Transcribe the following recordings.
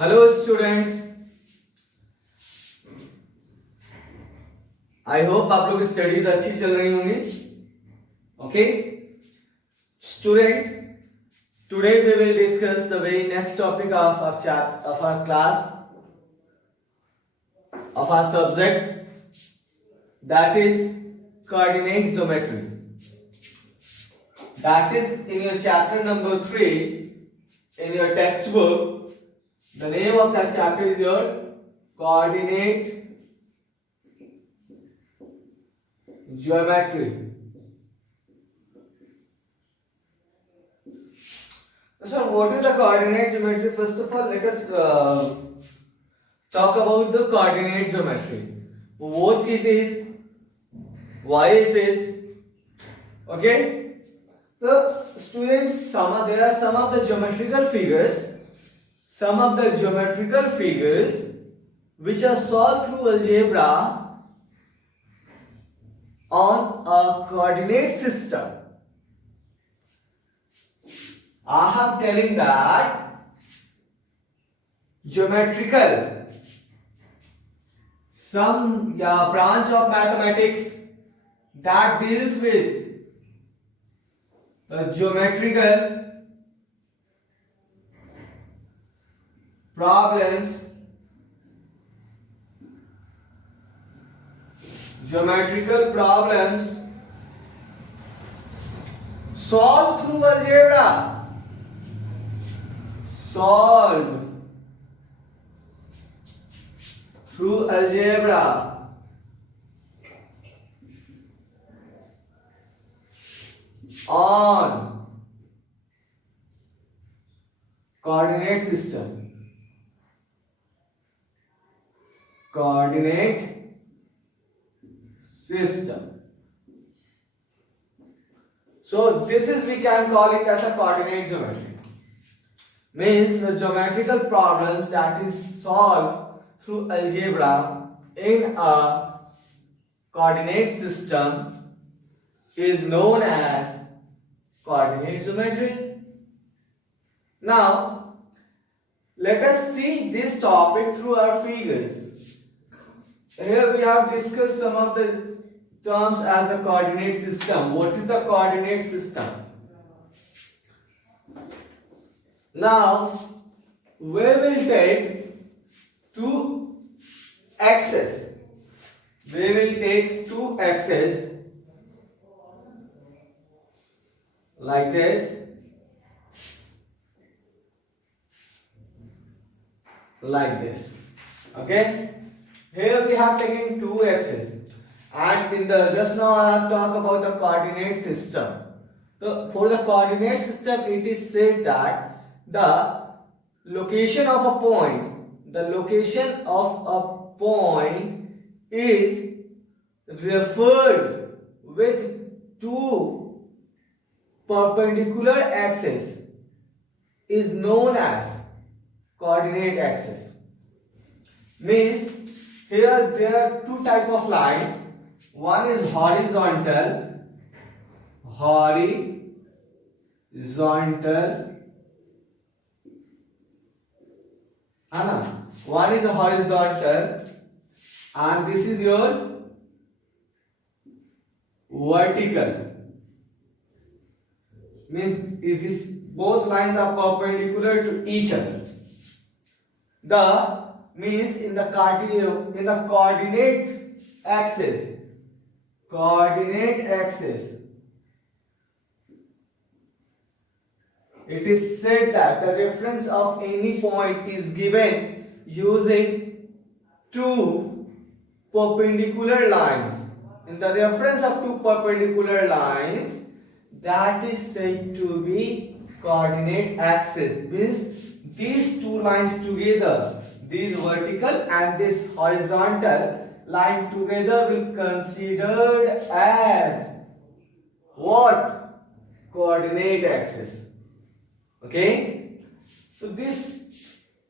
Hello students, I hope आप लोग studies अच्छी चल रही होंगी. Okay student, today we will discuss the very next topic of our class, of our subject, that is coordinate geometry. That is in your chapter number 3 in your textbook. The name of that chapter is your coordinate geometry. So what is the coordinate geometry? First of all, let us talk about the coordinate geometry. What it is, why it is. Okay, so students, there are some of the geometrical figures which are solved through algebra on a coordinate system. I am telling that geometrical branch of mathematics that deals with the geometrical problems solved through algebra on coordinate system. So this is, we can call it as a coordinate geometry. Means the geometrical problems that is solved through algebra in a coordinate system is known as coordinate geometry. Now let us see this topic through our figures. Here we have discussed some of the terms as the coordinate system. What is the coordinate system? Now we will take two axes. Like this. Okay. Here we have taken two axes, and in the just now I have talked about the coordinate system. So for the coordinate system, it is said that the location of a point is referred with two perpendicular axes is known as coordinate axis. Means here there are two type of line. One is horizontal, one is horizontal, and this is your vertical. Means both lines are perpendicular to each other. Means in the coordinate axis, it is said that the reference of any point is given using two perpendicular lines. In the reference of two perpendicular lines, that is said to be coordinate axis. Means these two lines together, this vertical and this horizontal line together will be considered as what? Coordinate axis. Okay. So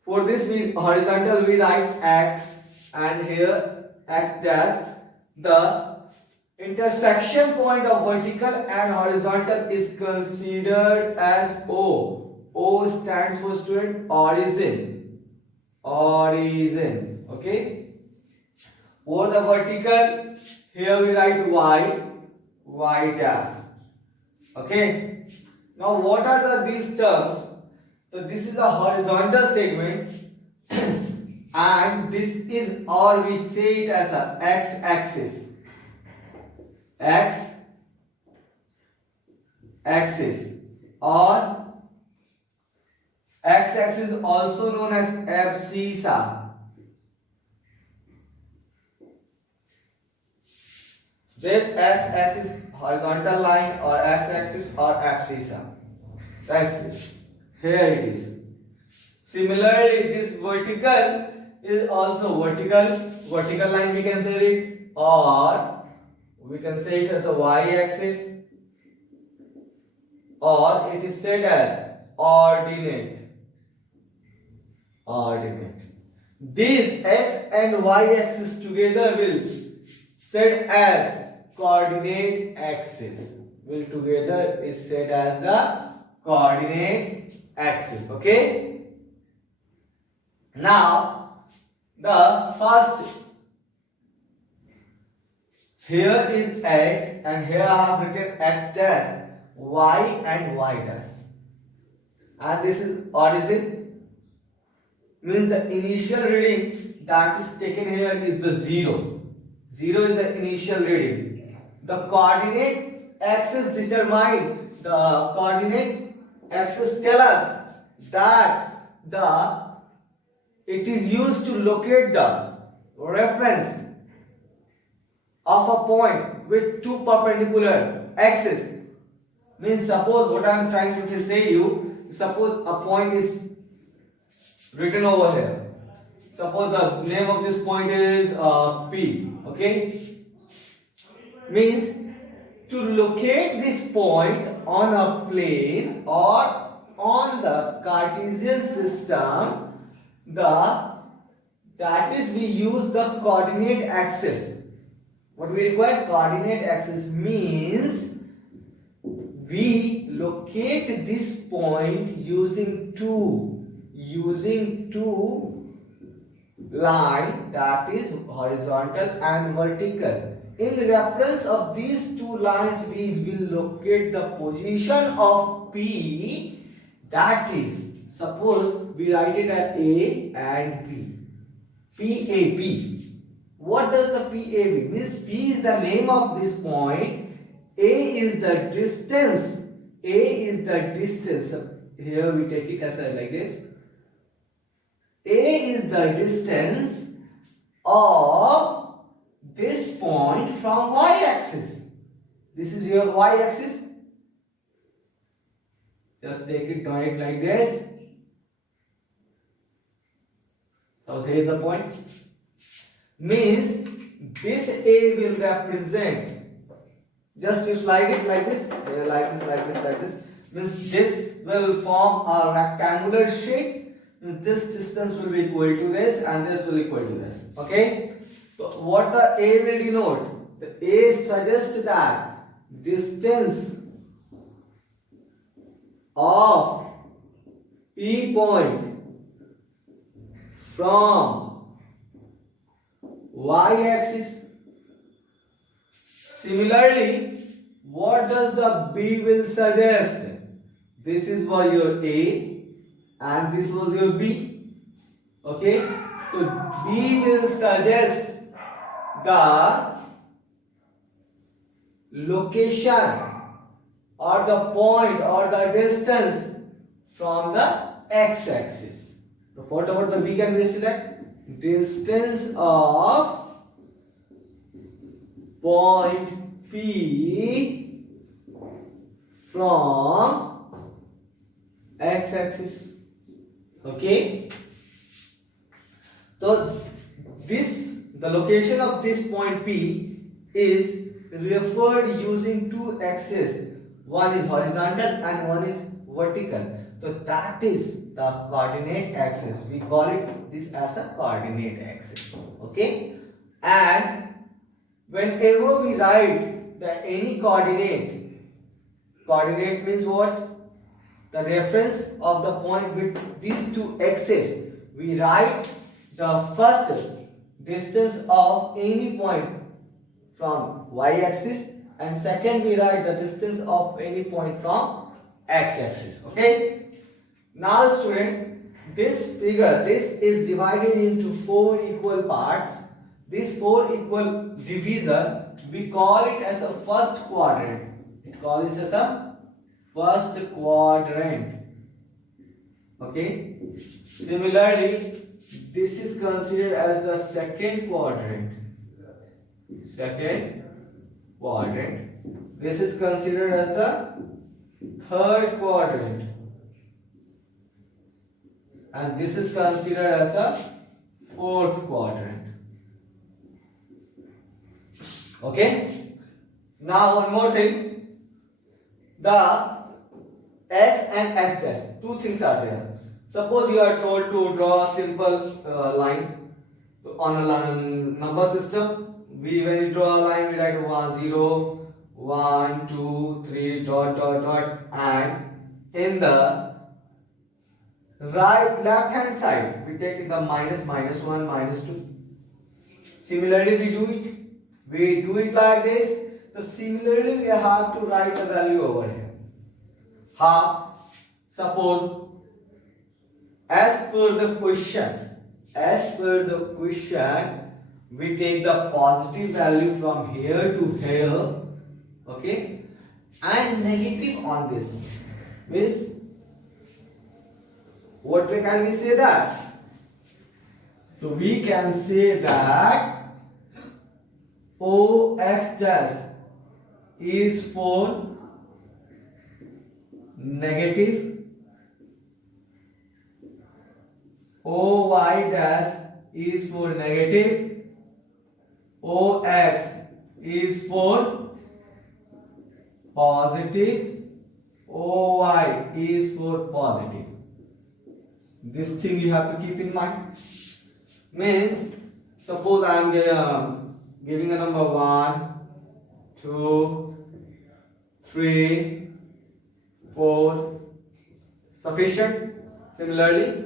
for this horizontal we write x, and here x dash. The intersection point of vertical and horizontal is considered as O. O stands for, student, origin. origin. Okay. For the vertical, here we write y dash. Okay. Now what are these terms? So this is a horizontal segment and this is, or we say it as a x-axis. X-axis or x-axis also known as abscissa. This x-axis horizontal line or x-axis or abscissa. That's it. Here it is. Similarly, this vertical is also vertical line we can say it, or we can say it as a y-axis, or it is said as ordinate. These x and y axis together will said as coordinate axis. Will together is said as the coordinate axis. Okay. Now the first, here is x and here I have written x dash, y and y dash, and this is origin. Means the initial reading that is taken here is the 0. 0 is the initial reading. The coordinate axis determine, the coordinate axis tell us that it is used to locate the reference of a point with two perpendicular axes. Means suppose what I am trying to say you, suppose a point is written over here. Suppose the name of this point is P. Okay. Means to locate this point on a plane or on the Cartesian system, that is we use the coordinate axis. What we require? Coordinate axis means we locate this point using two line, that is horizontal and vertical. In reference of these two lines, we will locate the position of P. That is, suppose we write it as A and B. PAP. What does the PAB means? P is the name of this point. A is the distance. Here we take it as like this. A is the distance of this point from y-axis. This is your y-axis. Just take it, draw it like this. So here is the point. Means this A will represent. Just you slide it like this, like this. Means this will form a rectangular shape. This distance will be equal to this and this will equal to this. Okay. So what the A will denote? The A suggests that distance of P point from y-axis. Similarly, what does the B will suggest? This is for your A and this was your B. Okay. So B will suggest the location or the point or the distance from the x-axis. So what about the B can we select? Distance of point P from x-axis. Okay. So the location of this point P is referred using two axes. One is horizontal and one is vertical. So that is the coordinate axis. We call it this as a coordinate axis. Okay. And whenever we write any coordinate means what? The reference of the point with these two axes. We write the first distance of any point from y-axis, and second we write the distance of any point from x-axis. Okay. Now student, this figure, this is divided into 4 equal parts. This 4 equal division, we call it as a first quadrant. It calls it as a first quadrant. Okay. Similarly, this is considered as the second quadrant. Second quadrant. This is considered as the third quadrant. And this is considered as the fourth quadrant. Okay. Now one more thing. The x and x dash, two things are there. Suppose you are told to draw a simple line on a number system. When you draw a line, we write 1 0 1 2 3 dot dot dot, and in the left hand side we take the minus 1 minus 2. Similarly we do it like this. So similarly we have to write the value over here. How? Suppose as per the question, we take the positive value from here to here, okay, and negative on this. Means, what can we say that? So we can say that OX dash is for negative, OY dash is for negative, OX is for positive, OY is for positive. This thing you have to keep in mind. Means, suppose I am giving a number 1, 2, 3, 4. Sufficient. Similarly,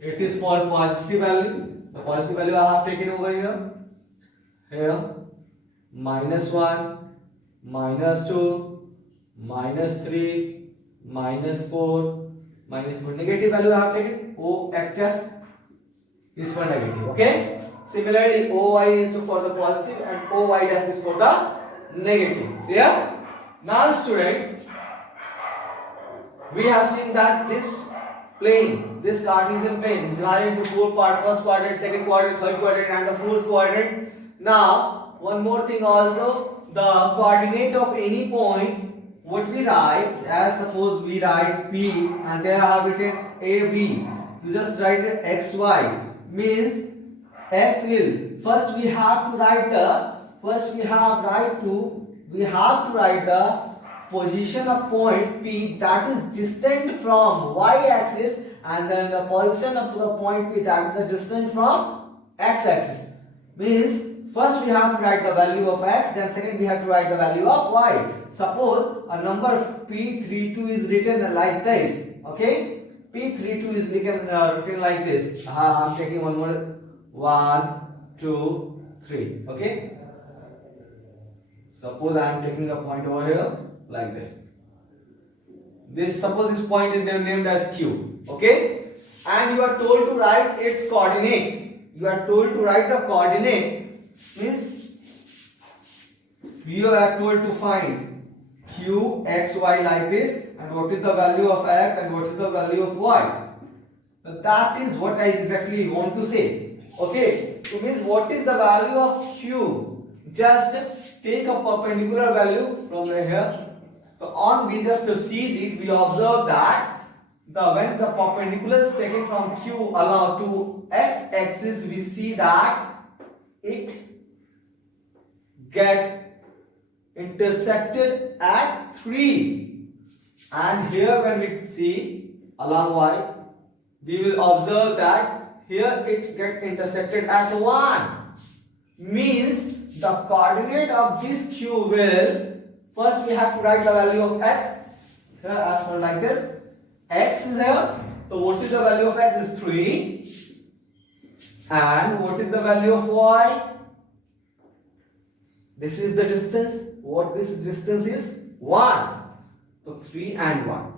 it is for positive value. The positive value I have taken over here. Here, minus 1, minus 2, minus 3, minus 4, minus 4. Negative value I have taken. OX dash is for negative. Okay. Similarly, OY is for the positive and OY dash is for the negative. Clear? Now, student, we have seen that this plane, this Cartesian plane, is divided into 4 parts: first quadrant, second quadrant, third quadrant, and the fourth quadrant. Now, one more thing also, the coordinate of any point, what we write, as suppose we write P and there I have written AB. You just write it XY, means X will, first we have to write the position of point P that is distant from y-axis, and then the position of the point P that is distant from x-axis. Means first we have to write the value of x, then second we have to write the value of y. Suppose a number P32 is written like this. Okay, P32 is written like this. I am taking one more. 1, 2, 3. Okay. Suppose I am taking a point over here like this. Suppose this point is named as Q. Okay. And you are told to write its coordinate. You are told to write the coordinate. Means you are told to find Q, X, Y like this. And what is the value of X and what is the value of Y. So that is what I exactly want to say. Okay, so means what is the value of Q? Just take a perpendicular value from here. So on we just see it, we observe that when the perpendicular is taken from Q along to X axis, we see that it get intersected at 3. And here when we see along Y, we will observe that here it get intersected at 1. Means the coordinate of this Q will, first we have to write the value of x. Here as for like this, x is here. So what is the value of x is 3. And what is the value of y? This is the distance. What this distance is? 1. So 3 and 1.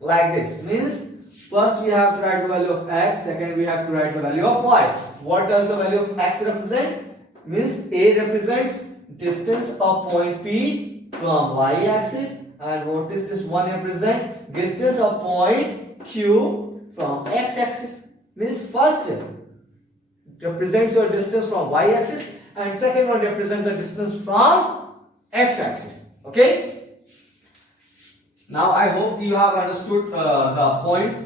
Like this. Means first we have to write the value of x, second we have to write the value of y. What does the value of x represent? Means A represents distance of point P from y axis, and what is this 1 represent? Distance of point Q from x axis. Means first represents your distance from y axis and second one represents the distance from x axis. Okay. Now I hope you have understood the points.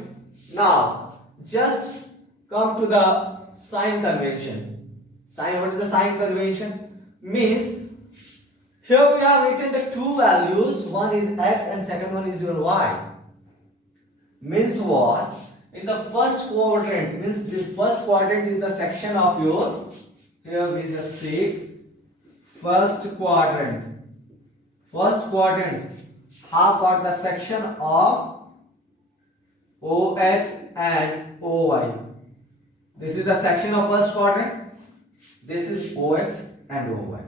Now just come to the sign convention. What is the sign convention? Means here we have written the two values. One is x and second one is your y. Means what? In the first quadrant, means this first quadrant is the section of your, here we just say first quadrant. First quadrant have got the section of OX and OY. This is the section of first quadrant. This is OX and OY.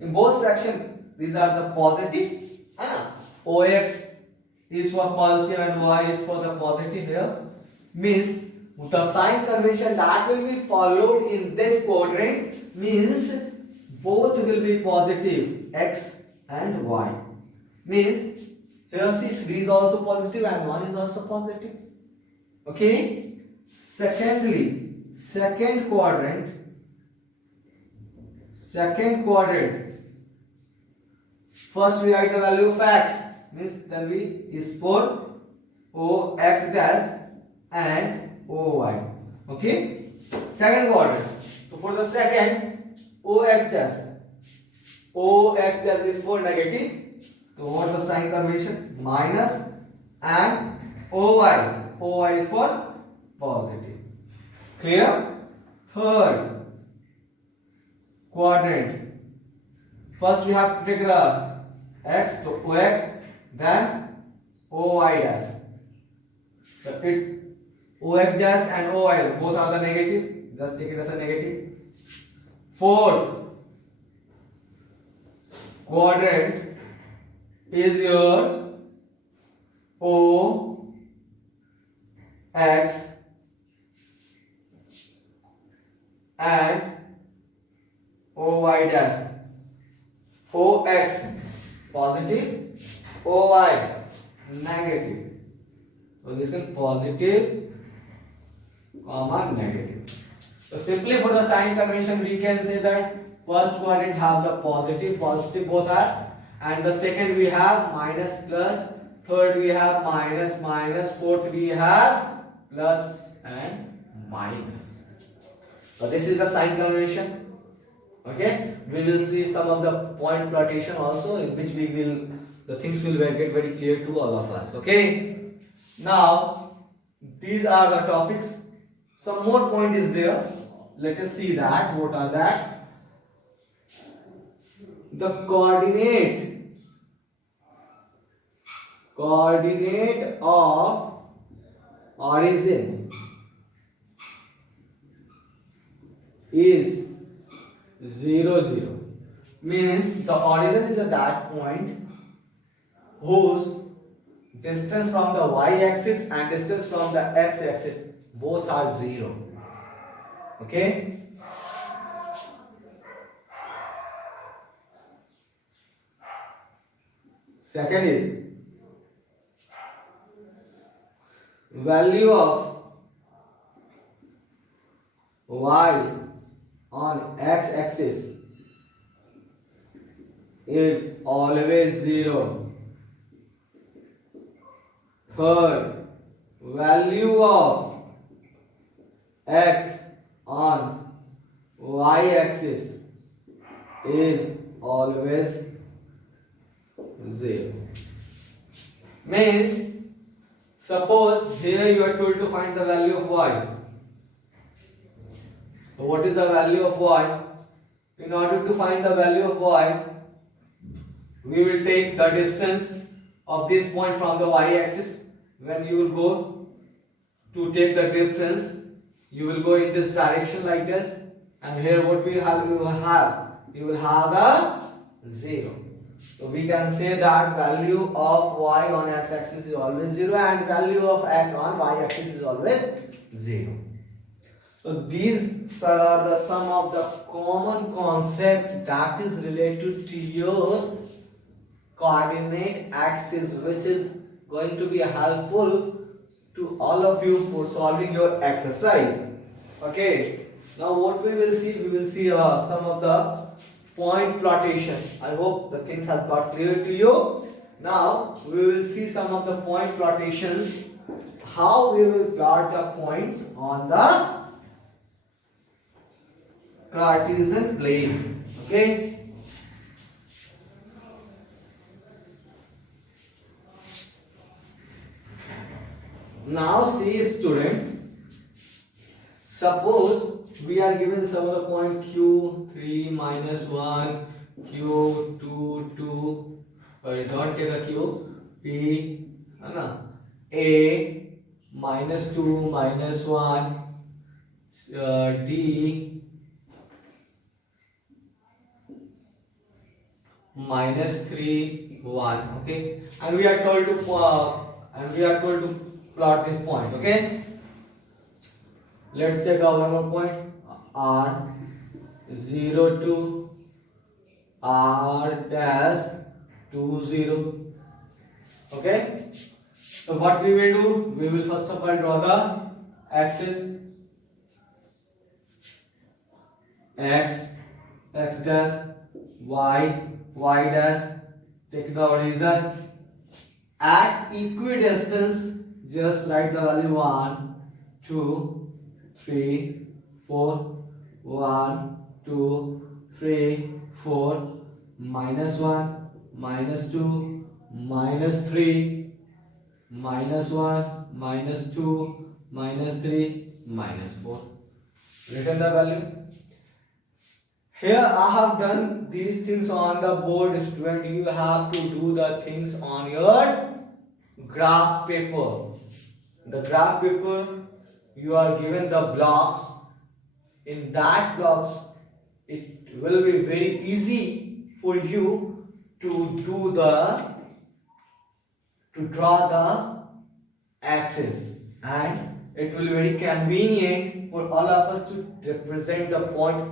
In both sections, these are the positive. OX is for positive and Y is for the positive here. Means the sign convention that will be followed in this quadrant means both will be positive, X and Y. Means here see 3 is also positive and 1 is also positive. Okay. Secondly, second quadrant. First we write the value of x. Means then we is for OX dash and OY. Okay. Second quadrant. So for the second OX dash is for negative. So what the sign convention? Minus, and OY is for positive. Clear? Third quadrant. First we have to take the x, so OX, then OY dash. So it's OX dash and OY, both are the negative. Just take it as a negative. Fourth quadrant is your OX and OY dash. OX positive, OY negative. So this is positive, comma negative. So simply for the sign convention we can say that first quadrant have the positive both are, and the second we have minus plus, third we have minus, fourth we have plus and minus. So this is the sign convention. Okay, we will see some of the point notation also, in which the things will get very clear to all of us. Okay, now these are the topics. Some more point is there. Let us see that. What are that? The coordinate of origin is 0, 0. Means the origin is at that point whose distance from the y-axis and distance from the x-axis both are 0. Okay. Second is value of y on x-axis is always 0. Third, value of x on y-axis is always 0. Means, suppose here you are told to find the value of y. So what is the value of y? In order to find the value of y, we will take the distance of this point from the y-axis. When you will go to take the distance, you will go in this direction like this, and here what we have, you will have the 0. So we can say that value of y on x-axis is always 0 and value of x on y-axis is always 0. So these are the some of the common concept that is related to your coordinate axis, which is going to be helpful to all of you for solving your exercise. Okay, now what we will see some of the point plotation. I hope the things have got clear to you. Now we will see some of the point plotations, how we will plot the points on the Cartesian plane. Okay, now see students, suppose we are given some of the point q3 minus 1, q2 2, sorry don't take a q, p a minus 2 minus 1, d minus 3 1. Okay, and we are told to plot this point. Okay, let's take our one more point, r 0 to r dash 2 0. Okay, so what we will do, we will first of all draw the axis x dash, y dash, take the origin at equidistance. Just write the value 1 2 3 4, 1 2 3 4, minus 1 minus 2 minus 3 minus 1 minus 2 minus 3 minus 4. Written the value. Here I have done these things on the board, student. You have to do the things on your graph paper. The graph paper, you are given the blocks. In that blocks, it will be very easy for you to draw the axis, and it will be very convenient for all of us to represent the point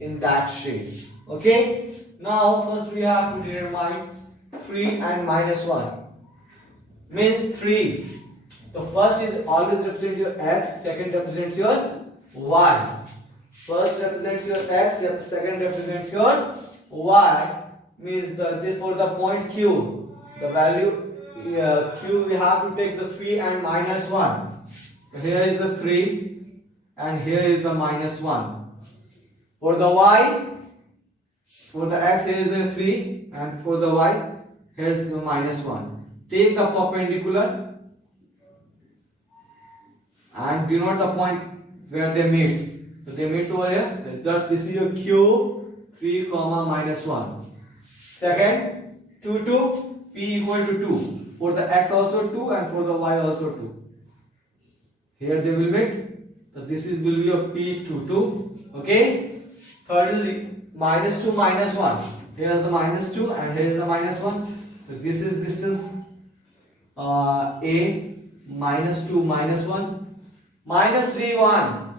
in that shape. Okay, now first we have to determine 3 and minus 1 means 3. So first is always represent your x, second represents your y. First represents your x, second represents your y, means this for the point q, the value q, we have to take the 3 and minus 1. So here is the 3 and here is the minus 1. For the y, for the x here is the 3 and for the y here is the minus 1. Take the perpendicular and denote the point where they meet. So they meet over here. Thus this is your q 3 comma minus 1. Second 2 2, p equal to 2. For the x also 2 and for the y also 2. Here they will meet. So this is will be your p 2 2. Okay. Third is minus 2 minus 1. Here is the minus 2 and here is the minus 1. So this is distance a, minus 2 minus 1. Minus 3 1.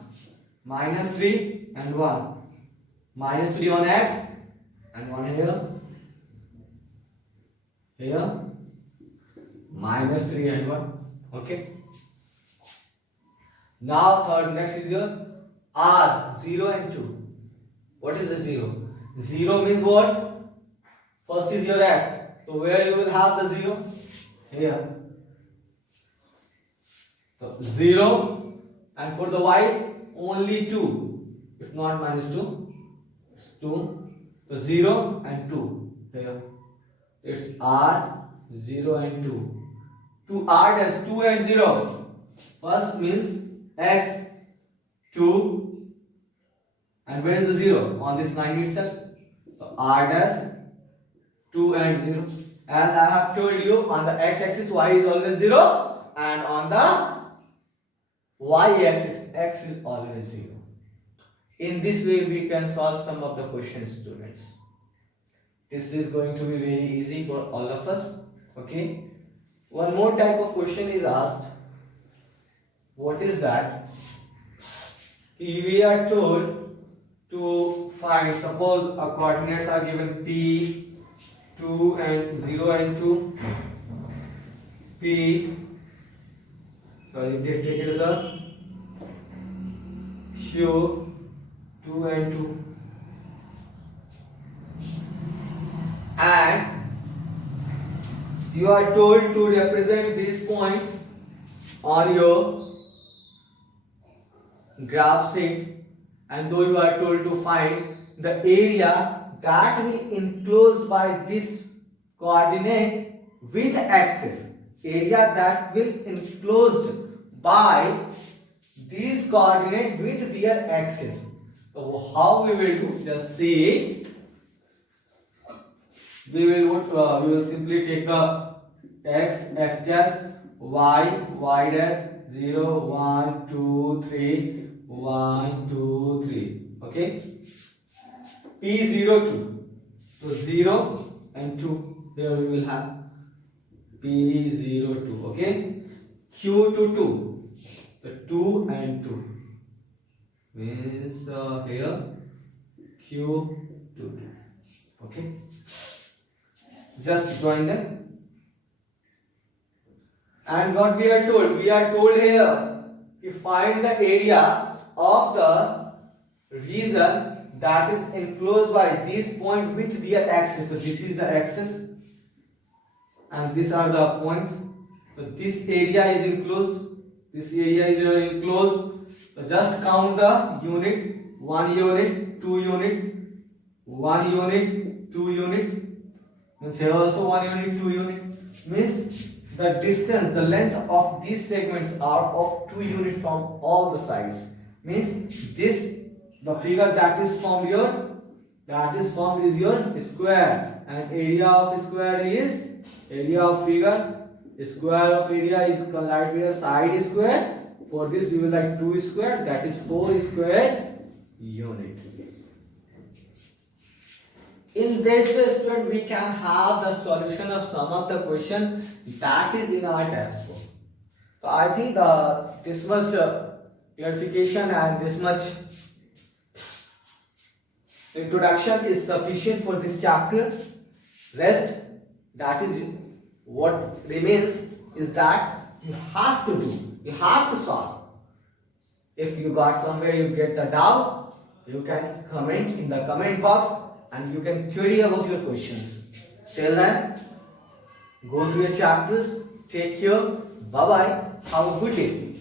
Minus 3 and 1. Minus 3 on x and 1 here. Here. Minus 3 and 1. Okay. Now third, next is your r, 0 and 2. What is the 0? 0 means what? First is your x. So where you will have the 0? Here. So 0, and for the y only 2. If not minus 2, it's 2. So 0 and 2. Here. It's r, 0 and 2. To r dash 2 and 0. First means x 2, and where is the 0? On this line itself. So r dash 2 and 0. As I have told you, on the x axis y is always 0 and on the x is always 0. In this way we can solve some of the questions, students. This is going to be very easy for all of us. Okay, one more type of question is asked. What is that? We are told to find, suppose our coordinates are given p, 2 and 0 and 2, p, sorry, take it as a q, 2 and 2, and you are told to represent these points on your graph sheet, and though you are told to find the area that will enclosed by this coordinate with axis, area that will enclosed by these coordinate with their axis. So how we will do? Just see. We will simply take the x dash, y dash, 0, 1, 2, 3, 1, 2, 3. Okay. P 0, 2. So 0 and 2. Here we will have P 0, 2. Okay. Q to 2. So 2 and 2 means here Q to 2. Okay. Just join them. And what we are told? We are told here to find the area of the region that is enclosed by this point with their axis. So this is the axis and these are the points. So this area is enclosed. This area is enclosed. So just count the unit. 1 unit, 2 unit, 1 unit, 2 unit. Means here also 1 unit, 2 unit. Means the distance, the length of these segments are of 2 units from all the sides. Means this, the figure that is formed here, is your square, and area of square is area of figure. Square of area is like with a side square. For this we will like 2 square, that is 4 square unit. In this way, student, we can have the solution of some of the question that is in our textbook. So I think this much clarification and this much introduction is sufficient for this chapter. Rest, that is what remains, is that you have to do, you have to solve. If you got somewhere you get the doubt, you can comment in the comment box and you can query about your questions. Till then, go through your chapters, take care, bye bye, have a good day.